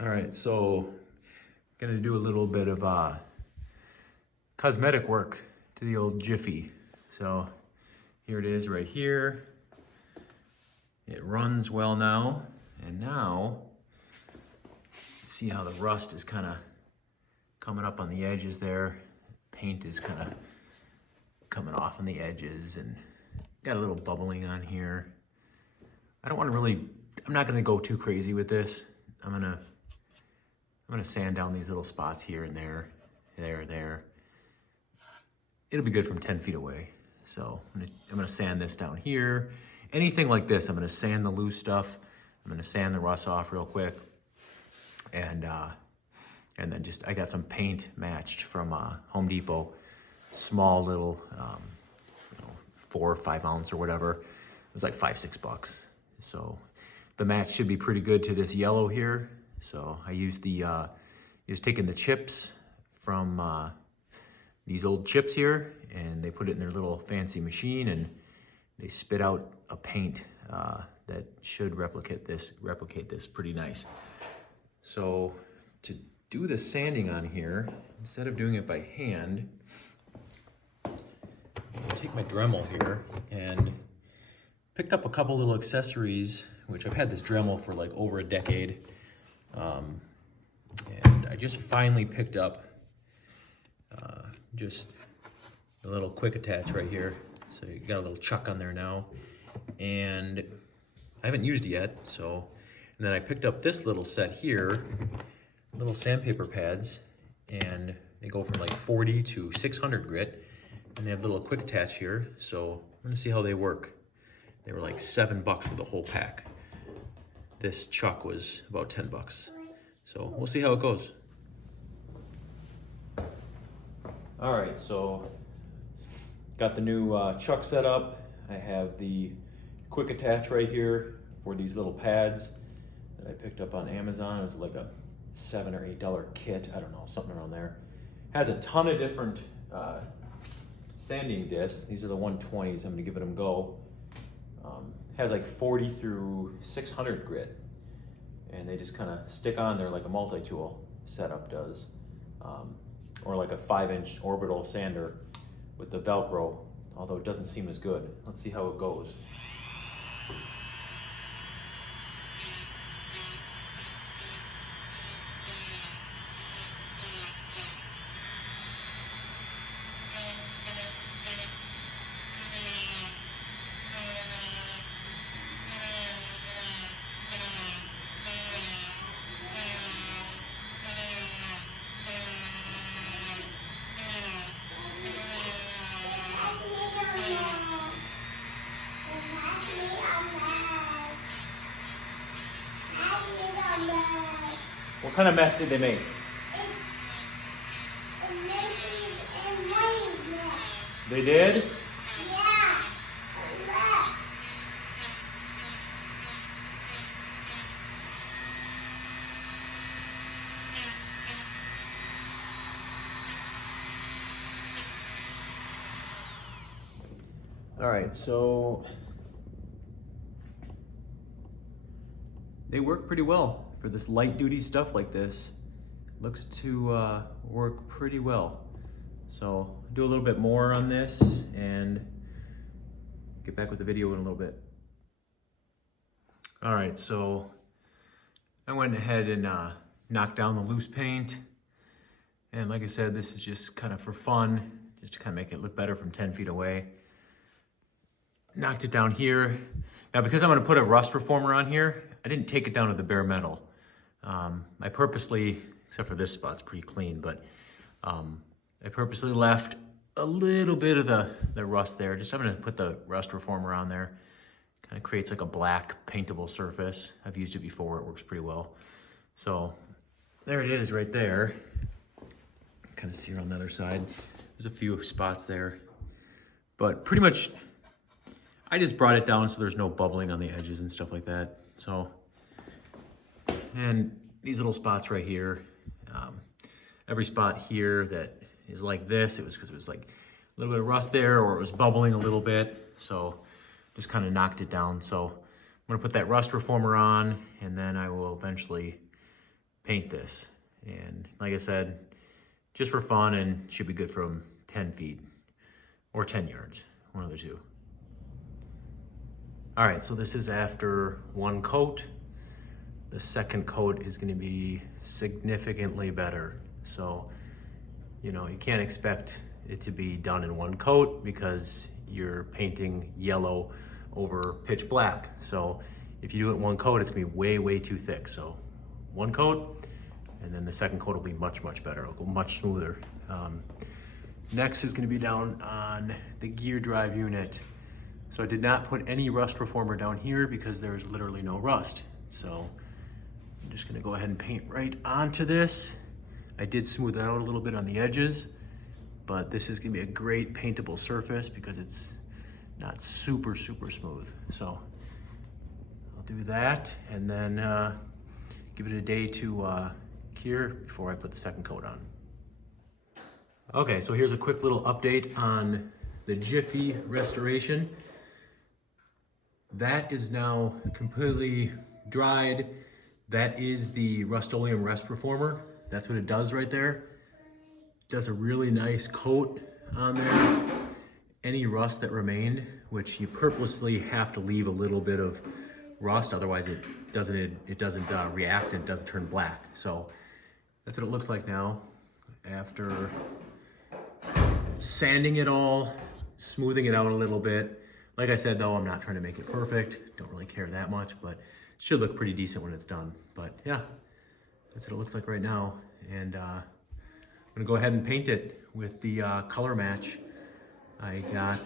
All right, so gonna do a little bit of cosmetic work to the old Jiffy. So here it is right here. It runs well now, and now see how the rust is kind of coming up on the edges there. Paint is kind of coming off on the edges and got a little bubbling on here. I don't want to really, I'm not gonna go too crazy with this. I'm gonna sand down these little spots here and there, there. It'll be good from 10 feet away. So I'm gonna sand this down here. Anything like this, I'm gonna sand the loose stuff. I'm gonna sand the rust off real quick. And then just, I got some paint matched from Home Depot. Small little, 4 or 5 ounce or whatever. It was like $5-6. So the match should be pretty good to this yellow here. So I used taking the chips from these old chips here, and they put it in their little fancy machine, and they spit out a paint that should replicate this pretty nice. So to do the sanding on here, instead of doing it by hand, I'll take my Dremel here and picked up a couple little accessories, which I've had this Dremel for like over a decade. And I just finally picked up just a little quick attach right here. So you got a little chuck on there now, and I haven't used it yet. So, and then I picked up this little set here, little sandpaper pads, and they go from like 40 to 600 grit, and they have little quick attach here. So I'm gonna see how they work. They were like $7 for the whole pack. This chuck was about $10. So we'll see how it goes. All right, so got the new chuck set up. I have the quick attach right here for these little pads that I picked up on Amazon. It was like a $7 or $8 kit. I don't know, something around there. Has a ton of different sanding discs. These are the 120s. I'm gonna give it a go. Has like 40 through 600 grit, and they just kind of stick on there like a multi-tool setup does, or like a 5-inch orbital sander with the Velcro, although it doesn't seem as good. Let's see how it goes. What kind of mess did they make? They did? Yeah. All right, so they work pretty well for this light duty stuff like this. Looks to work pretty well. So do a little bit more on this and get back with the video in a little bit. All right, so I went ahead and knocked down the loose paint. And like I said, this is just kind of for fun, just to kind of make it look better from 10 feet away. Knocked it down here. Now, because I'm gonna put a rust reformer on here, I didn't take it down to the bare metal. I purposely, except for this spot's pretty clean, but I purposely left a little bit of the rust there. Just I'm gonna put the rust reformer on there. Kind of creates like a black paintable surface. I've used it before, it works pretty well. So there it is right there. Kind of see her on the other side. There's a few spots there, but pretty much I just brought it down so there's no bubbling on the edges and stuff like that. So, and these little spots right here, every spot here that is like this, it was because it was like a little bit of rust there, or it was bubbling a little bit. So just kind of knocked it down. So I'm gonna put that rust reformer on, and then I will eventually paint this. And like I said, just for fun, and should be good from 10 feet or 10 yards, one of the two. All right, so this is after one coat. The second coat is gonna be significantly better. So, you know, you can't expect it to be done in one coat because you're painting yellow over pitch black. So if you do it in one coat, it's gonna be way, way too thick. So one coat, and then the second coat will be much, much better. It'll go much smoother. Next is gonna be down on the gear drive unit. So I did not put any rust reformer down here because there's literally no rust. So I'm just gonna go ahead and paint right onto this. I did smooth it out a little bit on the edges, but this is gonna be a great paintable surface because it's not super, super smooth. So I'll do that and then give it a day to cure before I put the second coat on. Okay, so here's a quick little update on the Jiffy restoration. That is now completely dried. That is the Rust-Oleum Rust Reformer. That's what it does right there. Does a really nice coat on there. Any rust that remained, which you purposely have to leave a little bit of rust, otherwise it doesn't react and it doesn't turn black. So that's what it looks like now after sanding it all, smoothing it out a little bit. Like I said though, I'm not trying to make it perfect. Don't really care that much, but it should look pretty decent when it's done. But yeah, that's what it looks like right now. And I'm gonna go ahead and paint it with the color match I got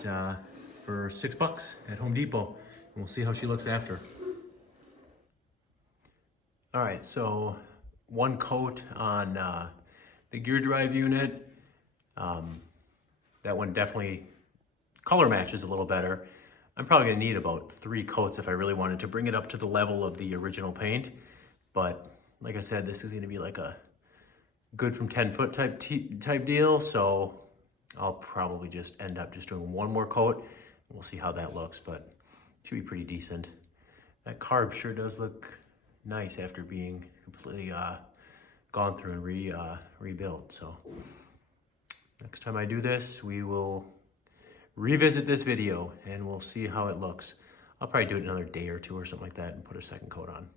for $6 at Home Depot. And we'll see how she looks after. All right, so one coat on the gear drive unit. That one definitely color matches a little better. I'm probably gonna need about 3 coats if I really wanted to bring it up to the level of the original paint. But like I said, this is gonna be like a good from 10 foot type deal. So I'll probably just end up just doing one more coat. We'll see how that looks, but it should be pretty decent. That carb sure does look nice after being completely gone through and rebuilt. So next time I do this, we will revisit this video and we'll see how it looks. I'll probably do it another day or 2 or something like that and put a second coat on.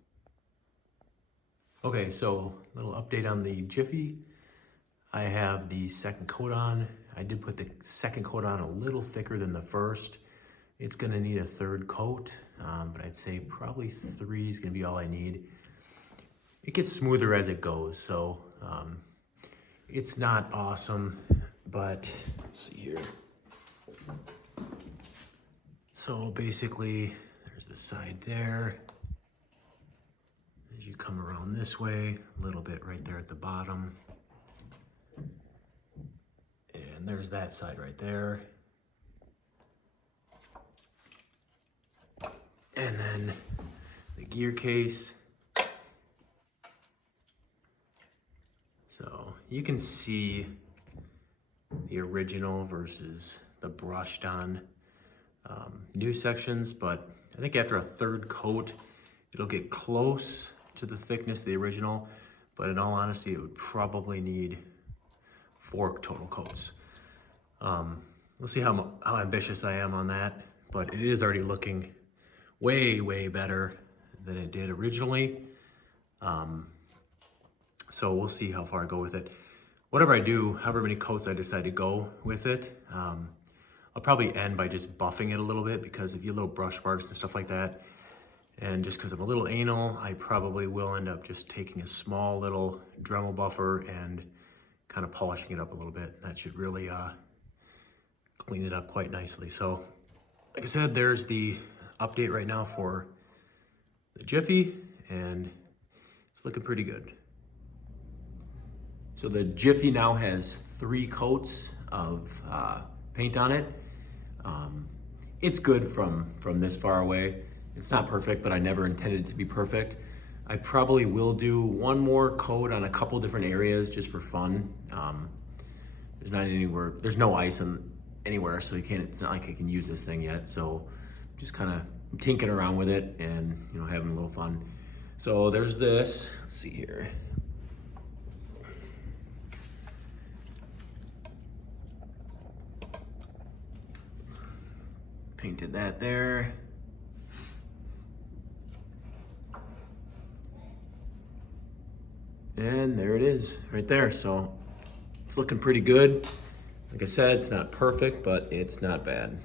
Okay, so a little update on the Jiffy. I have the second coat on. I did put the second coat on a little thicker than the first. It's gonna need a third coat, but I'd say probably 3 is gonna be all I need. It gets smoother as it goes, so it's not awesome, but let's see here. So basically, there's the side there. As you come around this way, a little bit right there at the bottom. And there's that side right there. And then the gear case. So you can see the original versus the brushed on new sections, but I think after a third coat, it'll get close to the thickness of the original, but in all honesty, it would probably need 4 total coats. We'll see how ambitious I am on that, but it is already looking way, way better than it did originally. So we'll see how far I go with it. Whatever I do, however many coats I decide to go with it, I'll probably end by just buffing it a little bit because if you have little brush marks and stuff like that, and just because I'm a little anal, I probably will end up just taking a small little Dremel buffer and kind of polishing it up a little bit. That should really clean it up quite nicely. So, like I said, there's the update right now for the Jiffy, and it's looking pretty good. So the Jiffy now has 3 coats of paint on it. It's good from this far away. It's not perfect, but I never intended it to be perfect. I probably will do 1 more coat on a couple different areas just for fun. There's no ice anywhere, so it's not like I can use this thing yet. So just kind of tinkering around with it and having a little fun. So there's this, let's see here. Painted that there. And there it is, right there. So it's looking pretty good. Like I said, it's not perfect, but it's not bad.